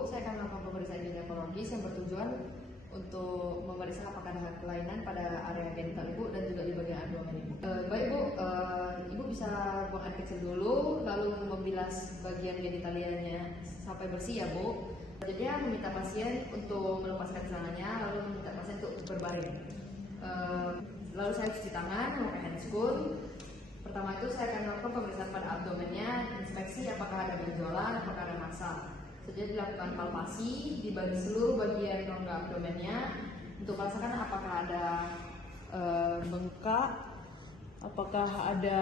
Ibu, saya akan melakukan pemeriksaan ginekologis yang bertujuan untuk memeriksa apakah ada kelainan pada area genital Ibu dan juga di bagian abdomen Ibu. Baik Bu, Ibu bisa buang air kecil dulu, lalu membilas bagian genitalianya sampai bersih ya Bu. Selanjutnya meminta pasien untuk melepaskan celananya, lalu meminta pasien untuk berbaring. Lalu saya cuci tangan memakai handscoon. Pertama itu saya akan melakukan pemeriksaan pada abdomennya, inspeksi apakah ada benjolan, apakah ada massa. Selanjutnya dilakukan palpasi di seluruh bagian rongga abdomennya untuk merasakan apakah ada bengkak, apakah ada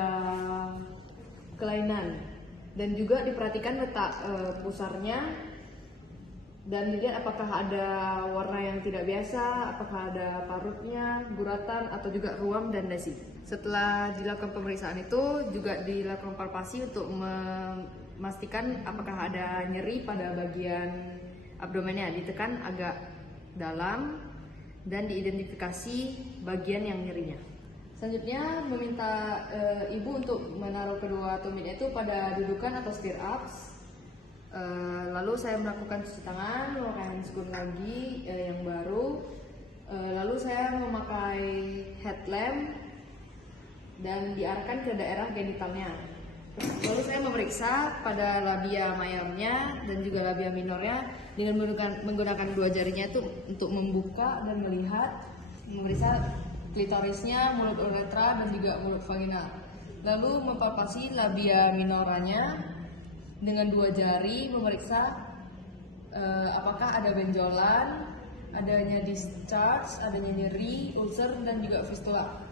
kelainan, dan juga diperhatikan letak pusarnya dan dilihat apakah ada warna yang tidak biasa, apakah ada parutnya, guratan, atau juga ruam dan lesi. Setelah dilakukan pemeriksaan itu juga dilakukan palpasi untuk memastikan apakah ada nyeri pada bagian abdomennya, ditekan agak dalam dan diidentifikasi bagian yang nyerinya. Selanjutnya meminta ibu untuk menaruh kedua tumitnya itu pada dudukan atau stir ups. Lalu saya melakukan cuci tangan, memakai handscoon lagi yang baru. Lalu saya memakai headlamp dan diarahkan ke daerah genitalnya. Lalu saya memeriksa pada labia mayornya dan juga labia minornya dengan menggunakan dua jarinya itu untuk membuka dan melihat, memeriksa klitorisnya, mulut uretra dan juga mulut vagina. Lalu mempalpasi labia minoranya dengan dua jari, memeriksa apakah ada benjolan, adanya discharge, adanya nyeri, ulcer dan juga fistula.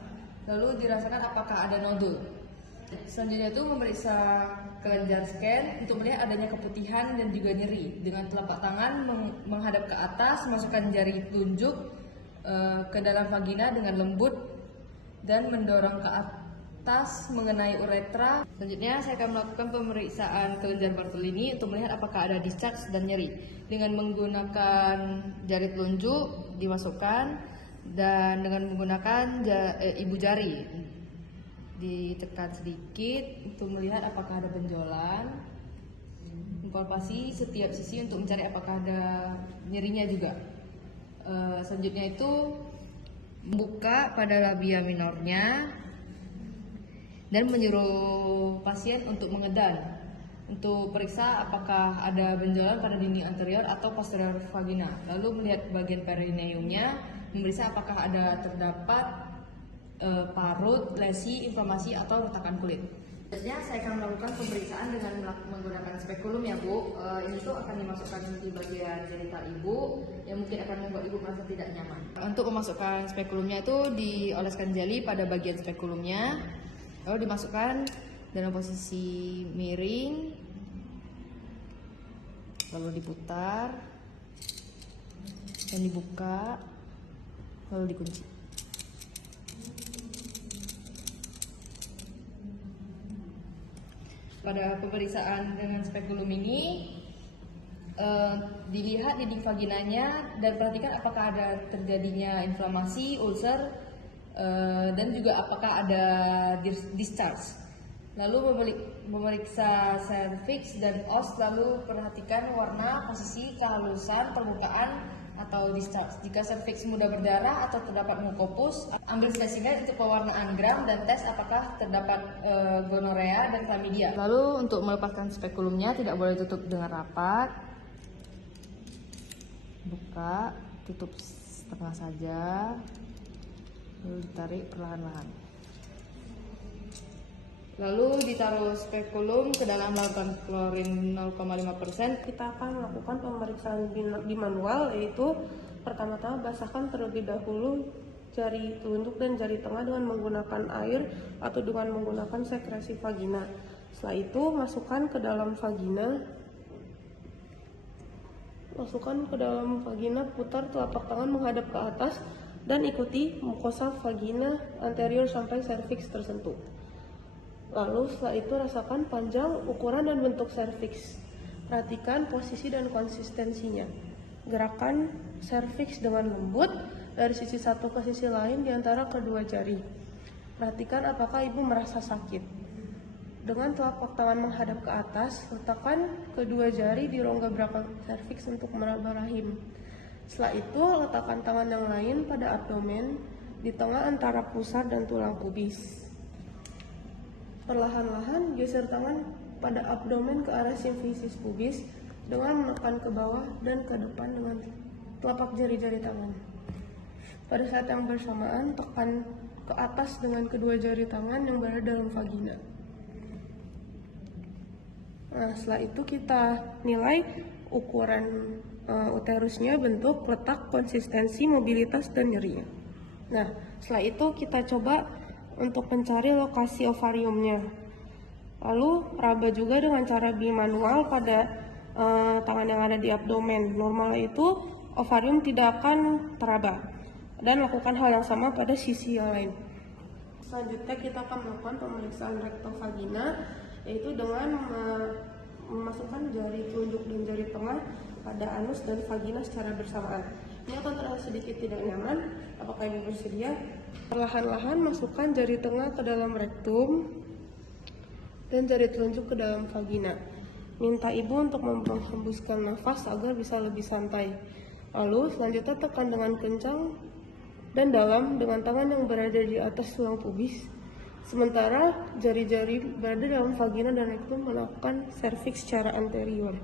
Lalu dirasakan apakah ada nodul. Selanjutnya itu memeriksa kelenjar scan untuk melihat adanya keputihan dan juga nyeri. Dengan telapak tangan menghadap ke atas, masukkan jari tunjuk ke dalam vagina dengan lembut dan mendorong ke atas mengenai uretra. Selanjutnya saya akan melakukan pemeriksaan kelenjar Bartolini untuk melihat apakah ada discharge dan nyeri. Dengan menggunakan jari telunjuk dimasukkan dan dengan menggunakan ibu jari ditekan sedikit untuk melihat apakah ada benjolan, mempalpasi setiap sisi untuk mencari apakah ada nyerinya juga. Selanjutnya itu membuka pada labia minornya dan menyuruh pasien untuk mengedan untuk periksa apakah ada benjolan pada dinding anterior atau posterior vagina. Lalu melihat bagian perineumnya, memeriksa apakah ada terdapat parut, lesi, inflamasi atau retakan kulit. Selanjutnya saya akan melakukan pemeriksaan dengan menggunakan spekulum ya Bu. Ini tuh akan dimasukkan di bagian genital Ibu yang mungkin akan membuat Ibu merasa tidak nyaman. Untuk memasukkan spekulumnya itu dioleskan jeli pada bagian spekulumnya, lalu dimasukkan dalam posisi miring, lalu diputar dan dibuka, lalu dikunci. Pada pemeriksaan dengan spekulum ini dilihat dinding vaginanya dan perhatikan apakah ada terjadinya inflamasi, ulcer, dan juga apakah ada discharge. Lalu memeriksa cervix dan os, lalu perhatikan warna, posisi, kehalusan, permukaan atau discharge. Jika cervix mudah berdarah atau terdapat mucopus, ambil spesimen untuk pewarnaan gram dan tes apakah terdapat gonorea dan chlamydia. Lalu untuk melepaskan spekulumnya tidak boleh tutup dengan rapat. Buka, tutup setengah saja, lalu ditarik perlahan-lahan. Lalu ditaruh spekulum ke dalam larutan klorin 0,5%. Kita akan melakukan pemeriksaan di manual, yaitu pertama-tama basahkan terlebih dahulu jari telunjuk dan jari tengah dengan menggunakan air atau dengan menggunakan sekresi vagina. Setelah itu masukkan ke dalam vagina, putar telapak tangan menghadap ke atas dan ikuti mukosa vagina anterior sampai serviks tersentuh. Lalu setelah itu rasakan panjang, ukuran, dan bentuk serviks. Perhatikan posisi dan konsistensinya. Gerakan serviks dengan lembut dari sisi satu ke sisi lain di antara kedua jari. Perhatikan apakah ibu merasa sakit. dengan telapak tangan menghadap ke atas, letakkan kedua jari di rongga belakang serviks untuk meraba rahim. Setelah itu, letakkan tangan yang lain pada abdomen di tengah antara pusar dan tulang pubis. Perlahan-lahan geser tangan pada abdomen ke arah simfisis pubis dengan menekan ke bawah dan ke depan dengan telapak jari-jari tangan. Pada saat yang bersamaan, tekan ke atas dengan kedua jari tangan yang berada dalam vagina. Nah, setelah itu kita nilai ukuran uterusnya, bentuk, letak, konsistensi, mobilitas, dan nyerinya. Nah, setelah itu kita coba untuk mencari lokasi ovariumnya. Lalu raba juga dengan cara bimanual pada tangan yang ada di abdomen. Normalnya itu ovarium tidak akan teraba, dan lakukan hal yang sama pada sisi yang lain. Selanjutnya kita akan melakukan pemeriksaan rektal vagina, yaitu dengan memasukkan jari telunjuk dan jari tengah pada anus dan vagina secara bersamaan. Ini akan terasa sedikit tidak nyaman. Apakah ibu bersedia? Perlahan-lahan masukkan jari tengah ke dalam rektum dan jari telunjuk ke dalam vagina. Minta ibu untuk menghembuskan nafas agar bisa lebih santai. Lalu selanjutnya tekan dengan kencang dan dalam dengan tangan yang berada di atas tulang pubis, sementara jari-jari berada dalam vagina dan rektum melakukan serviks secara anterior.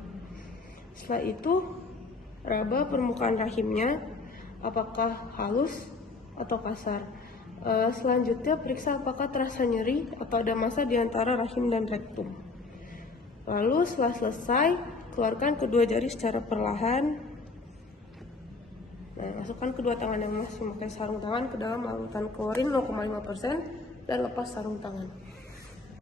Setelah itu, raba permukaan rahimnya, apakah halus atau kasar. Selanjutnya periksa apakah terasa nyeri atau ada massa di antara rahim dan rektum. Lalu setelah selesai, keluarkan kedua jari secara perlahan. Nah, masukkan kedua tangan yang masih memakai sarung tangan ke dalam larutan klorin 0,5% dan lepas sarung tangan.